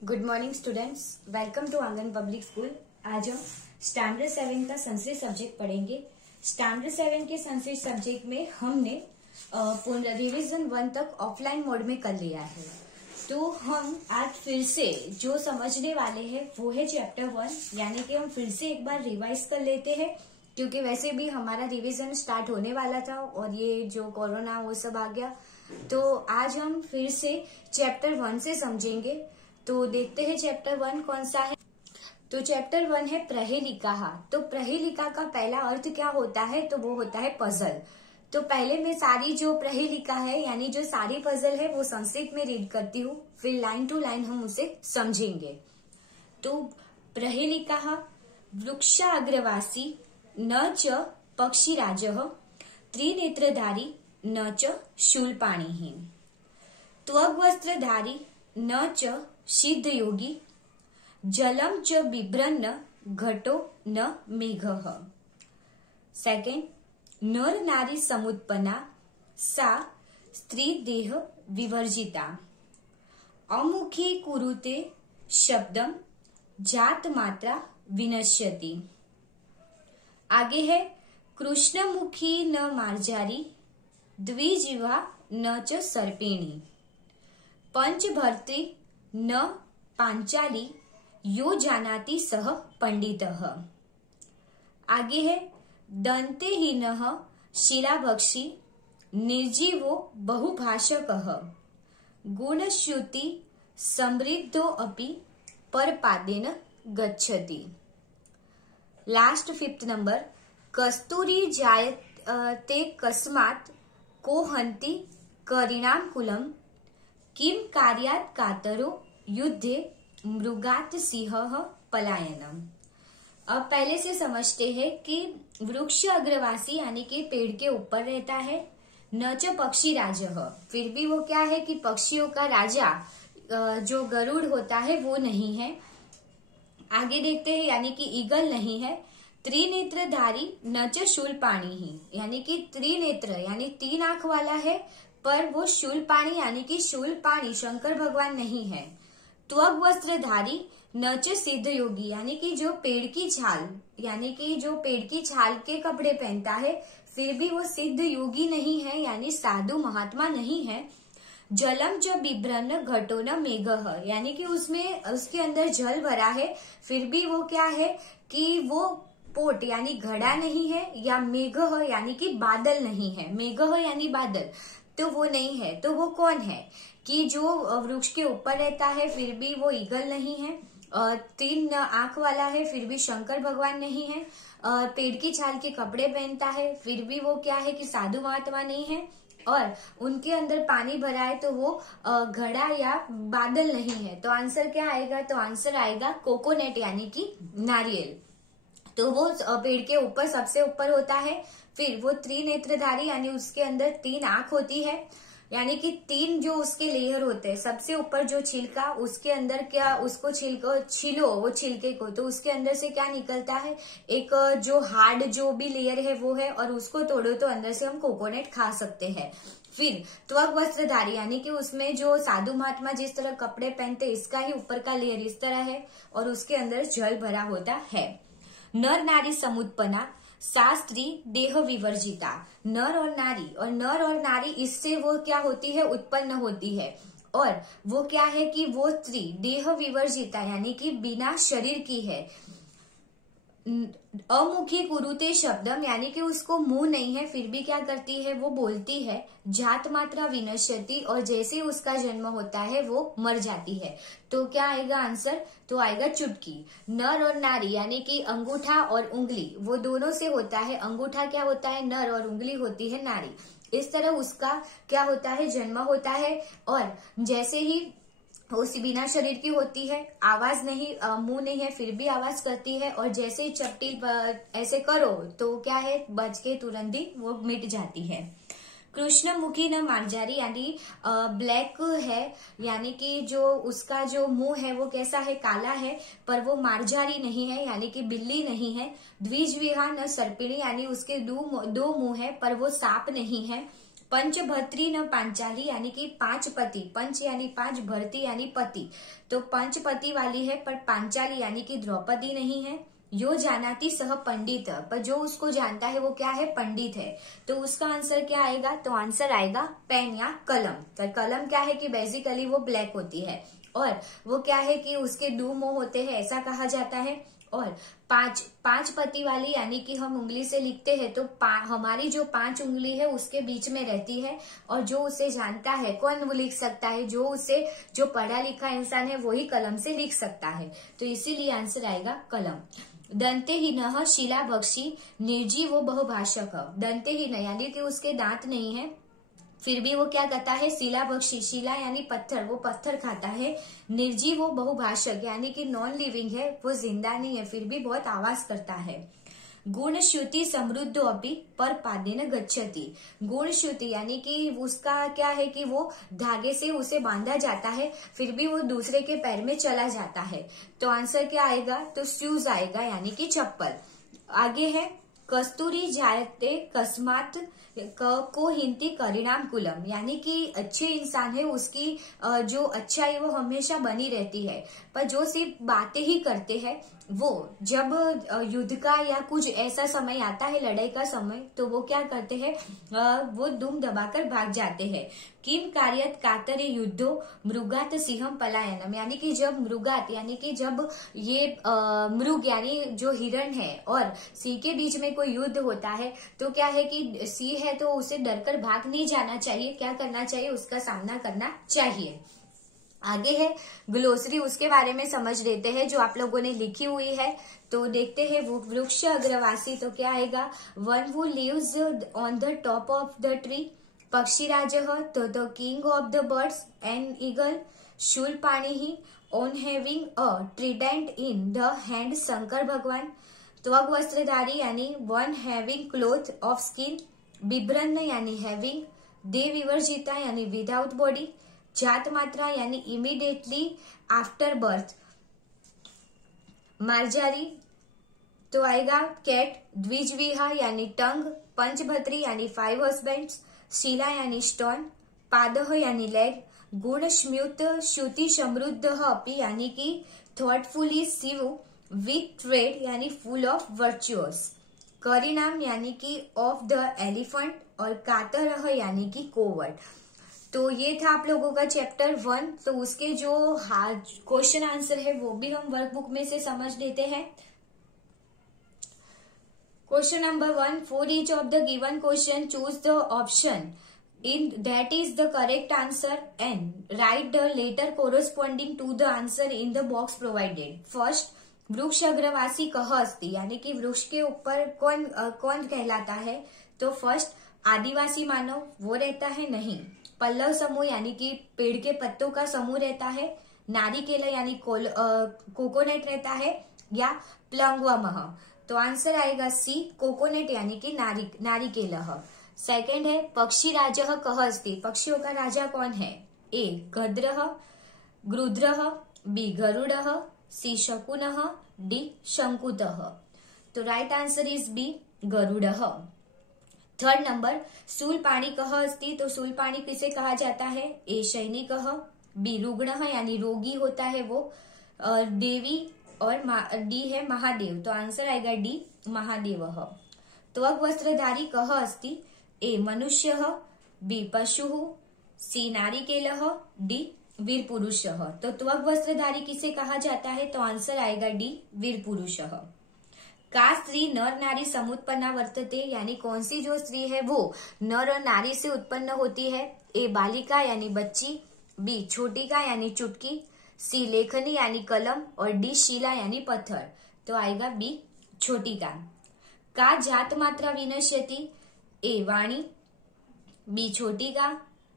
Good morning students, welcome to Aangan public school. आज हम standard 7 का संस्कृत सब्जेक्ट पढ़ेंगे। स्टैंडर्ड 7 के संस्कृत सब्जेक्ट में हमने रिवीजन 1 तक ऑफलाइन मोड में कर लिया है। तो हम आज फिर से जो समझने वाले हैं वो है चैप्टर 1, यानी कि हम फिर से एक बार रिवाइज कर लेते हैं, क्योंकि वैसे भी हमारा रिवीजन स्टार्ट होने वाला था और ये जो कोरोना वो सब आ गया। तो आज हम फिर से चैप्टर 1 से समझेंगे। तो देखते हैं चैप्टर 1 कौन सा है। तो चैप्टर 1 है प्रहेलिका। तो प्रहेलिका का पहला अर्थ क्या होता है, तो वो होता है पजल। तो पहले मैं सारी जो प्रहेलिका है यानी जो सारी पजल है वो संस्कृत में रीड करती हूँ, फिर लाइन टू लाइन हम उसे समझेंगे। तो प्रहेलिका वृक्षाग्रवासी न च पक्षीराजः त्रिनेत्रधारी न च शूलपाणिः त्वग्वस्त्रधारी न च सिद्धयोगी जलम च बिभ्रन्न घटो न मेघः। सेकेंड, नर नारी समुत्पन्ना सा स्त्री देह विवर्जिता अमुखी कुरुते शब्दम जात मात्रा विनश्यति। आगे है कृष्णमुखी न मार्जारी द्विजिह्वा न च सर्पिणी पंचभर्त्री न पांचाली यो जानाति सह पंडितः। आगे है दंतेहीनः शिलाभक्षी निर्जीवो बहुभाषकः गुणश्रुति समृद्धो अपि परपादेन गच्छति। लास्ट 5th नंबर, कस्तूरी जायते कस्मात् को हन्ति करिणाम कुलम किम कार्यात् कातरो युद्धे मृगात् सिंहः पलायनम। अब पहले से समझते हैं कि वृक्ष अग्रवासी यानी कि पेड़ के ऊपर रहता है, न च पक्षी राजः, फिर भी वो क्या है कि पक्षियों का राजा जो गरुड़ होता है वो नहीं है। आगे देखते हैं यानी कि ईगल नहीं है। त्रिनेत्रधारी न च शूलपाणिः, यानी कि त्रिनेत्र यानी 3 आंख वाला है, पर वो शूलपाणी यानी कि शूलपाणी शंकर भगवान नहीं है। त्वग वस्त्रधारी न च सिद्ध योगी, यानी कि जो पेड़ की छाल यानी कि जो पेड़ की छाल के कपड़े पहनता है, फिर भी वो सिद्ध योगी नहीं है, यानी साधु महात्मा नहीं है। जलम च बिभ्रन्न घटो न मेघः, यानी कि उसमें उसके अंदर जल भरा है, फिर भी वो क्या है कि वो पोट यानी घड़ा नहीं है, या मेघः यानी कि बादल नहीं है। मेघः यानी बादल, तो वो नहीं है। तो वो कौन है कि जो वृक्ष के ऊपर रहता है, फिर भी वो ईगल नहीं है, 3 आंख वाला है, फिर भी शंकर भगवान नहीं है, पेड़ की छाल के कपड़े पहनता है, फिर भी वो क्या है कि साधु महात्मा नहीं है, और उनके अंदर पानी भरा है, तो वो घड़ा या बादल नहीं है। तो आंसर क्या आएगा, तो आंसर आएगा कोकोनट यानी कि नारियल। तो वो पेड़ के ऊपर सबसे ऊपर होता है, फिर वो त्रिनेत्रधारी यानी उसके अंदर 3 आंख होती है, यानी कि 3 जो उसके लेयर होते हैं। सबसे ऊपर जो छिलका, उसके अंदर क्या, उसको छिलो वो छिलके को, तो उसके अंदर से क्या निकलता है, एक जो हार्ड जो भी लेयर है वो है, और उसको तोड़ो तो अंदर से हम कोकोनट खा सकते हैं। फिर त्वग वस्त्रधारी यानी कि उसमें जो साधु महात्मा जिस तरह कपड़े पहनते, इसका ही ऊपर का लेयर इस तरह है, और उसके अंदर जल भरा होता है। नर नारी समुत्पन्ना सा स्त्री देह विवर्जिता, नर और नारी इससे वो क्या होती है, उत्पन्न होती है, और वो क्या है कि वो स्त्री देह विवर्जिता यानी कि बिना शरीर की है। अमुखी कुरुते शब्दम, यानी कि उसको मुंह नहीं है, फिर भी क्या करती है, वो बोलती है। जात मात्रा विनश्यति, और जैसे उसका जन्म होता है वो मर जाती है। तो क्या आएगा आंसर, तो आएगा चुटकी। नर और नारी यानी कि अंगूठा और उंगली वो दोनों से होता है। अंगूठा क्या होता है नर, और उंगली होती है नारी। इस तरह उसका क्या होता है, जन्म होता है, और जैसे ही वो बिना शरीर की होती है, आवाज नहीं, मुंह नहीं है, फिर भी आवाज करती है, और जैसे ही चपटी ऐसे करो तो क्या है, बच के तुरंत ही वो मिट जाती है। कृष्णमुखी न मार्जारी यानी ब्लैक है, यानी कि जो उसका जो मुंह है वो कैसा है, काला है, पर वो मार्जारी नहीं है, यानी कि बिल्ली नहीं है। द्विजिह्वा न सर्पिणी यानी उसके 2 मुंह है, पर वो सांप नहीं है। पंचभर्तरी न पांचाली यानी कि 5 पति, पंच यानी 5, भर्ती यानी पति, तो 5 पति वाली है, पर पांचाली यानी कि द्रौपदी नहीं है। यो जानाती सह पंडित, पर जो उसको जानता है वो क्या है, पंडित है। तो उसका आंसर क्या आएगा, तो आंसर आएगा पेन या कलम। तो कलम क्या है कि बेसिकली वो ब्लैक होती है, और वो क्या है कि उसके 2 मुंह होते हैं, ऐसा कहा जाता है। और 5 पति वाली यानी कि हम उंगली से लिखते हैं, तो हमारी जो 5 उंगली है उसके बीच में रहती है, और जो उसे जानता है, कौन वो लिख सकता है, जो पढ़ा लिखा इंसान है वही कलम से लिख सकता है। तो इसीलिए आंसर आएगा कलम। दंतेहीनः शिलाभक्षी निर्जीवो बहुभाषक। दंतेहीन यानी कि उसके दांत नहीं है, फिर भी वो क्या करता है, शिलाभक्षी, शिला यानी पत्थर, वो पत्थर खाता है। निर्जीव वो बहुभाषक यानी कि नॉन लिविंग है, वो जिंदा नहीं है, फिर भी बहुत आवाज करता है। गुणश्रुति समृद्ध अपि पर पादेन गच्छति। गुणश्रुति यानी कि उसका क्या है कि वो धागे से उसे बांधा जाता है, फिर भी वो दूसरे के पैर में चला जाता है। तो आंसर क्या आएगा, तो शूज आएगा यानी कि चप्पल। आगे है कस्तूरी जायते कस्मात को हिंती परिणाम कुलम, यानी कि अच्छे इंसान है उसकी जो अच्छाई वो हमेशा बनी रहती है, पर जो सिर्फ बातें ही करते हैं वो जब युद्ध का या कुछ ऐसा समय आता है, लड़ाई का समय, तो वो क्या करते हैं, वो दुम दबाकर भाग जाते हैं। किम कार्यत कातरे युद्धो मृगात सिंहम पलायनम, यानी कि जब मृगात यानी कि जब ये मृग यानी जो हिरण है और सिंह के बीच में कोई युद्ध होता है, तो क्या है कि सिंह है तो उसे डरकर भाग नहीं जाना चाहिए, क्या करना चाहिए, उसका सामना करना चाहिए। आगे है ग्लोसरी, उसके बारे में समझ लेते हैं जो आप लोगों ने लिखी हुई है। तो देखते हैं वो वृक्ष अग्रवासी, तो क्या आएगा, one who lives on the top of the tree. पक्षीराजः, तो the king of the birds and eagle. शूलपाणिः, on having a trident in the hand Shankar भगवान। त्वग वस्त्रधारी यानी one having cloth of skin. बिभ्रन्न यानी हैविंग। देव विवर्जिता यानी विदाउट बॉडी। जात मात्रा यानी इमीडिएटली आफ्टर बर्थ। मार्जारी तो आएगा कैट। द्विजविहा यानी टंग। पंचभत्री यानी 5 हस्बैंड्स। शिला यानी स्टोन। पादह यानी लेग। गुण स्म्युत श्रुति समृद्ध अपि यानी कि थॉटफुली सिव विथ ट्रेड यानी फुल ऑफ वर्चुअस। करिनाम यानी कि ऑफ द एलिफेंट, और कातरह यानी कि कोवर्ड। तो ये था आप लोगों का चैप्टर 1। तो उसके जो क्वेश्चन आंसर है वो भी हम वर्कबुक में से समझ लेते हैं। Question number 1, for each of the given question choose the option in that is the correct answer and write the letter corresponding to the answer in the box provided. First, वृक्ष अग्रवासी कह अस्ति, यानी कि वृक्ष के ऊपर कौन कहलाता है, तो फर्स्ट आदिवासी मानव वो रहता है, नहीं। पल्लव समूह यानी कि पेड़ के पत्तों का समूह रहता है। नारिकेल यानी कोकोनट रहता है, या प्लंगवमः, तो आंसर आएगा सी, कोकोनट यानी कि नारिकेलः। सेकेंड है पक्षी राजः कह अस्ति, पक्षियों का राजा कौन है, ए गद्रः, गृध्रः, बी गरुडः, सी शकुनः, डी शंकुतः। तो राइट आंसर इज बी, गरुडः। थर्ड नंबर, शूलपाणि कह अस्ति, तो शूलपाणि किसे कहा जाता है, ए सैनिकः, बी रुग्णः यानी रोगी होता है वो, देवी, और डी है महादेव, तो आंसर आएगा डी, महादेवः। त्वग वस्त्रधारी कह अस्ति, ए मनुष्यः, बी पशुः, सी नारिकेलः, डी वीर पुरुषः। तो त्वग वस्त्रधारी किसे कहा जाता है, तो आंसर आएगा डी, वीर पुरुषः। का स्त्री नर नारी समुत्पन्ना वर्तते, यानी कौन सी जो स्त्री है वो नर और नारी से उत्पन्न होती है, ए बालिका यानी बच्ची, बी छोटिका यानी चुटकी, सी लेखनी यानी कलम, और डी शिला यानी पत्थर, तो आएगा बी, छोटिका। का जात मात्रा विनश्यति, ए वाणी, बी छोटिका,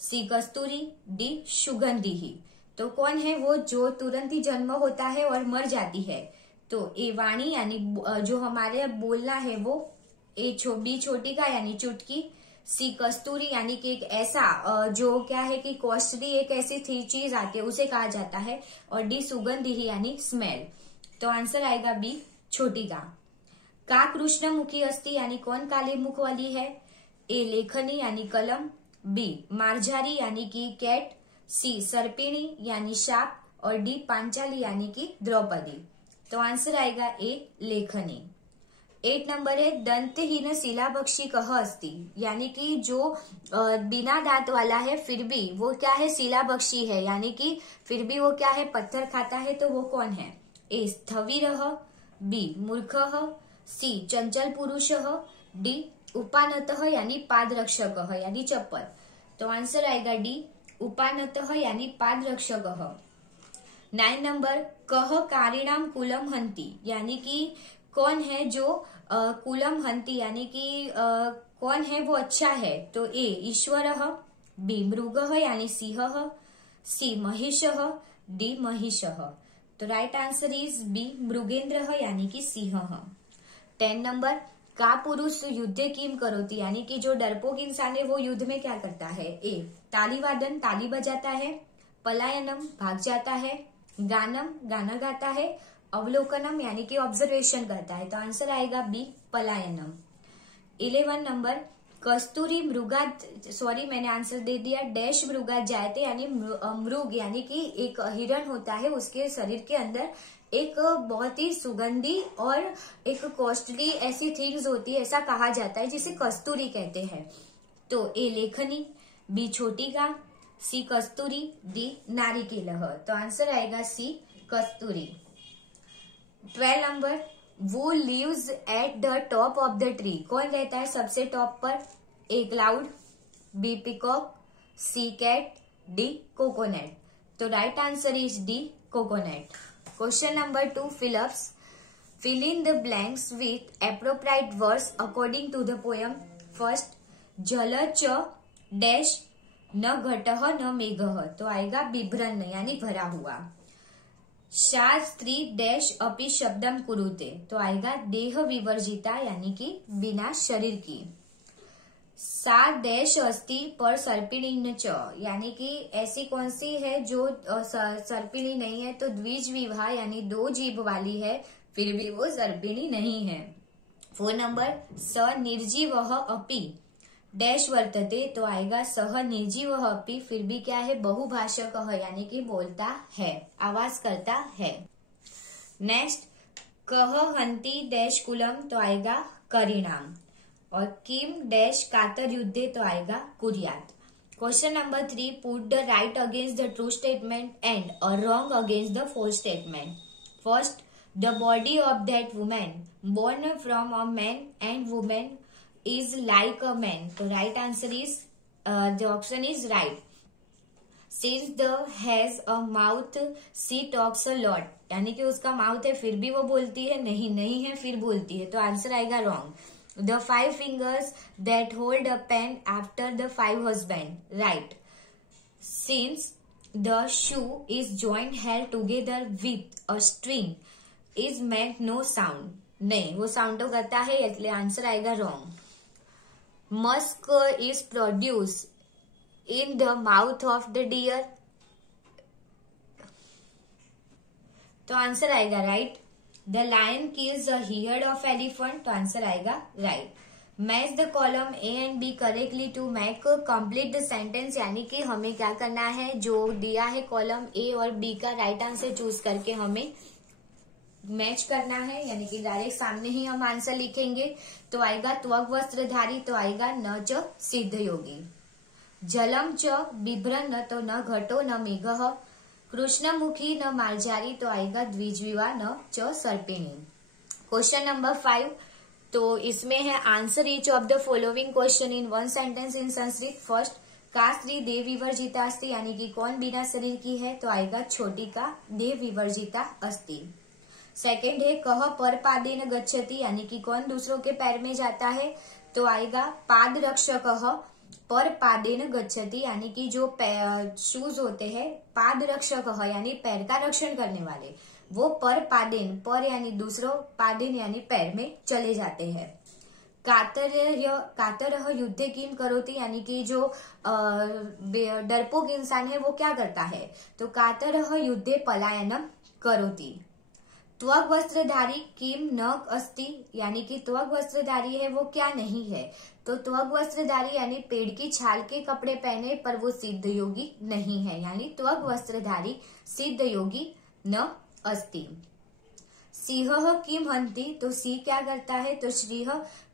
सी कस्तूरी, डी सुगंधी। तो कौन है वो जो तुरंत ही जन्म होता है और मर जाती है, तो ए वाणी यानी जो हमारे बोलना है वो, ए बी छोटिका यानी चुटकी, सी कस्तूरी यानी कि एक ऐसा जो क्या है कि कॉस्टली एक ऐसी चीज आती है उसे कहा जाता है, और डी सुगंधी यानी स्मेल, तो आंसर आएगा बी, छोटिका। का कृष्ण मुखी अस्ति, यानी कौन काले मुख वाली है, ए लेखनी यानी कलम, बी मार्जारी यानी कि कैट, सी सर्पिणी यानी शाप और डी पांचाली यानी कि द्रौपदी। तो आंसर आएगा ए लेखनी। 8 नंबर है दंतहीन शिलाभक्षी कह अस्ति, यानी कि जो बिना दांत वाला है फिर भी वो क्या है, शिलाभक्षी है, यानी कि फिर भी वो क्या है, पत्थर खाता है, तो वो कौन है? ए स्थविरः, बी मूर्खः, सी चंचल पुरुषः, डी उपानतः यानी पादरक्षकः यानी चप्पल। तो आंसर आएगा डी उपानतः यानी पादरक्षकः। 9 नंबर कह कारिणाम कुलम हंति, यानी कि कौन है जो कुलम हंति यानी कि कौन है वो अच्छा है? तो ए ईश्वरः, बी मृगः यानी सिंहः, सी महिषः, डी महिषः। तो राइट आंसर इज बी मृगेंद्रः यानी कि सिंहः। 10 नंबर का पुरुष युद्धे किम करोति, यानी कि जो डरपोक इंसान है वो युद्ध में क्या करता है? ए ताली वादन ताली बजाता है, पलायनम भाग जाता है, गानम गाना गाता है, अवलोकनम यानी कि ऑब्जर्वेशन करता है। तो आंसर आएगा बी पलायनम। 11 नंबर कस्तूरी मृगात, सॉरी मैंने आंसर दे दिया, डैश मृगात जायते यानी मृग यानी कि एक हिरण होता है, उसके शरीर के अंदर एक बहुत ही सुगंधी और एक कॉस्टली ऐसी थिंग्स होती है, ऐसा कहा जाता है जिसे कस्तूरी कहते हैं। तो ए लेखनी, बी छोटिका, सी कस्तूरी, डी नारिकेलः। तो आंसर आएगा सी कस्तूरी। 12 नंबर वो lives at the top of the tree, कौन रहता है सबसे टॉप पर? A cloud, B peacock, C cat, D coconut. तो right answer is D coconut. Question number 2 fill ups, fill in the blanks with appropriate words according to the poem. First जल च dash न घटः न मेघः। तो आएगा बिभ्रन्न यानी भरा हुआ। शास्त्री डैश अपि शब्दम कुरुते। तो आएगा देह विवर्जिता यानी कि बिना शरीर की। सा डैश अस्ति पर सर्पिणी च, यानी कि ऐसी कौन सी है जो सर्पिणी नहीं है? तो द्विज विवाह यानी 2 जीभ वाली है, फिर भी वो सर्पिणी नहीं है। 4 नंबर स निर्जीवः अपि डैश वर्तते। तो आएगा सह निर्जीवः अपि, फिर भी क्या है, बहुभाषकः यानी कि बोलता है, आवाज करता है। नेक्स्ट कह हंति डैश कुलम। तो आएगा करिणाम। और किम डैश कातर युद्धे। तो आएगा कुर्यात। Question number 3 put the right against the true statement and a wrong against the false statement. First the body of that women born from a man and women is like a man. तो right answer is the option is right. Since the has a mouth she talks a lot, यानी कि उसका mouth है फिर भी वो बोलती है, नहीं है फिर बोलती है। तो आंसर आएगा wrong. The 5 fingers that hold a pen after the 5 husband. Right. Since the shoe is joined held together with a string is meant no sound. नहीं, वो साउंड तो करता है, इसलिए आंसर आएगा wrong. Musk is produced in the mouth of the deer. तो answer आएगा right. The lion kills the head of elephant। तो आंसर आएगा right. Match the column A and B correctly to make complete the sentence, यानी कि हमें क्या करना है, जो दिया है कॉलम ए और बी का राइट आंसर चूज करके हमें मैच करना है, यानी कि डायरेक्ट सामने ही हम आंसर लिखेंगे। तो आएगा त्वग वस्त्रधारी। तो आएगा न च सिद्ध योगी। जलम च बिभ्रन्न। तो न घटो न मेघः। कृष्णमुखी न मार्जारी। तो आएगा द्विजविवाह न च सर्पिणी। क्वेश्चन नंबर 5, तो इसमें है answer each of the following question in 1 sentence in Sanskrit. First का स्त्री देव विवर्जिता अस्ति, यानी कि कौन बिना शरीर की है? तो आएगा छोटी का देव विवर्जिता अस्ति। सेकेंड है कह पर पादेन गच्छति, यानी कि कौन दूसरों के पैर में जाता है? तो आएगा पाद रक्षकः पर पादेन गच्छति, यानी कि जो शूज होते हैं, पाद रक्षकः यानी पैर का रक्षण करने वाले, वो पर पादेन, पर यानी दूसरों, पादेन यानी पैर में चले जाते हैं। कातरः युद्धे किम करोति, यानी कि जो डरपोक इंसान है वो क्या करता है? तो कातरः युद्धे पलायनम करोति। त्वग वस्त्रधारी किम न अस्ति, यानी कि त्वग वस्त्रधारी है वो क्या नहीं है। तो त्वग वस्त्रधारी यानी पेड़ की छाल के कपड़े पहने पर वो सिद्ध योगी नहीं है, यानी त्वग वस्त्रधारी सिद्ध योगी न अस्ति। सिंह किम हंति, तो सिंह क्या करता है, तो सिंह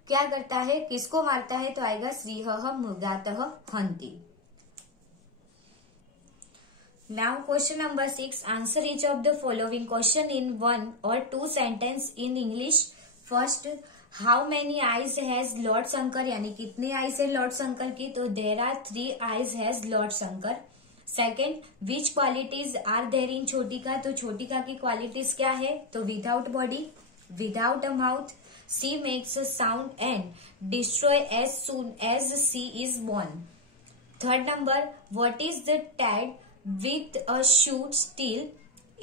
क्या करता है, किसको मारता है, तो आएगा Singh मृगातः हंति। Now question number 6. Answer each of the following question in 1 or 2 sentence in English. First, how many eyes has Lord Shankar, यानी कितने eyes है Lord Shankar की, तो there are 3 eyes has Lord Shankar. Second, which qualities are there in छोटिका, तो छोटिका की qualities क्या है, तो without body, without a mouth, she makes a sound and destroy as soon as she is born. Third number, what is the tad with a shoe still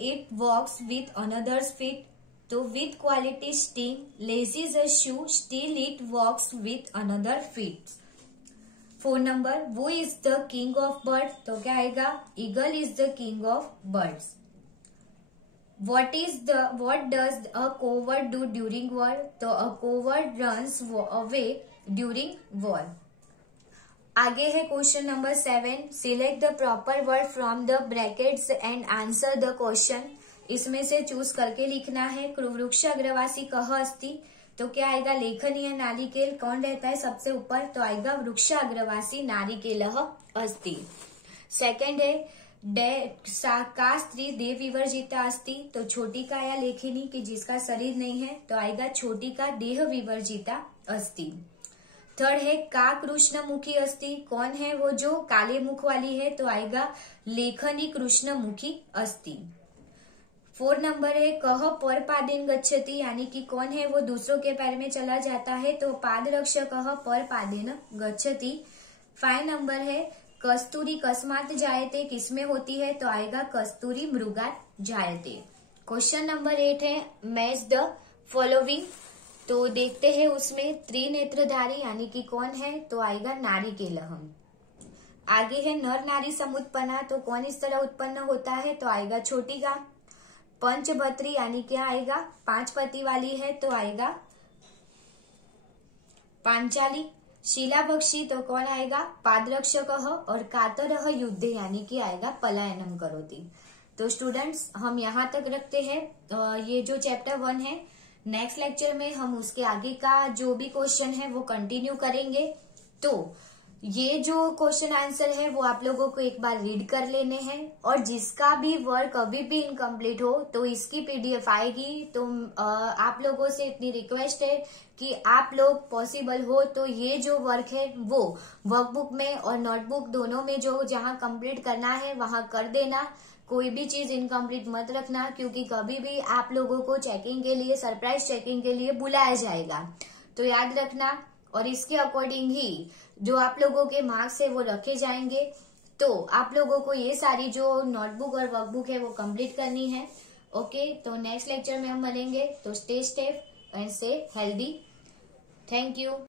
it walks with another's feet, तो with quality sting, lazy is a shoe still it walks with another feet. 4 number, who is the king of birds, तो क्या आएगा, eagle is the king of birds. What does a coward do during war, तो a coward runs away during war. आगे है question number 7. Select the proper word from the brackets and answer the question. इसमें से choose करके लिखना है. वृक्ष अग्रवासी कह अस्ति, तो क्या आएगा, लेखनीय नारिकेल कौन रहता है सबसे ऊपर, तो आएगा वृक्ष अग्रवासी नारिकेलः अस्ति. सेकंड है का स्त्री देव विवर्जिता अस्ति, तो छोटी का या लेखनी कि जिसका शरीर नहीं है, तो आएगा छोटी का देह विवर्जिता अस्ति. थर्ड है का कृष्णमुखी अस्ति, कौन है वो जो काले मुख वाली है, तो आएगा लेखनी कृष्णमुखी अस्ति. 4 नंबर है कह पर पादेन गच्छति, यानी कि कौन है वो दूसरों के पैर में चला जाता है, तो पादरक्षकः पर पादेन गच्छति. 5 नंबर है कस्तूरी कस्मात जायते, किसमें होती है, तो आएगा कस्तूरी मृगात जायते. क्वेश्चन नंबर 8 है मैच द फॉलोइंग, तो देखते हैं उसमें त्रिनेत्रधारी यानी कि कौन है, तो आएगा नारिकेलः. आगे है नर नारी समुत्पन्ना, तो कौन इस तरह उत्पन्न होता है, तो आएगा छोटिका. पंचभत्री यानी क्या आएगा, 5 पति वाली है, तो आएगा पांचाली. शिलाभक्षी तो कौन आएगा, पादरक्षकः. और कातरः युद्धे यानी कि आएगा पलायनम करोति. तो स्टूडेंट्स हम यहाँ तक रखते हैं ये जो चैप्टर 1 है. नेक्स्ट लेक्चर में हम उसके आगे का जो भी क्वेश्चन है वो कंटिन्यू करेंगे. तो ये जो क्वेश्चन आंसर है वो आप लोगों को एक बार रीड कर लेने हैं, और जिसका भी वर्क अभी भी इनकम्प्लीट हो तो इसकी पीडीएफ आएगी. तो आप लोगों से इतनी रिक्वेस्ट है कि आप लोग पॉसिबल हो तो ये जो वर्क है वो वर्कबुक में और नोटबुक दोनों में जो जहां कंप्लीट करना है वहां कर देना. कोई भी चीज इनकम्प्लीट मत रखना, क्योंकि कभी भी आप लोगों को चेकिंग के लिए, सरप्राइज चेकिंग के लिए बुलाया जाएगा. तो याद रखना, और इसके अकॉर्डिंग ही जो आप लोगों के मार्क्स है वो रखे जाएंगे. तो आप लोगों को ये सारी जो नोटबुक और वर्कबुक है वो कंप्लीट करनी है. ओके, तो नेक्स्ट लेक्चर में हम मिलेंगे. तो stay safe and stay healthy. Thank you.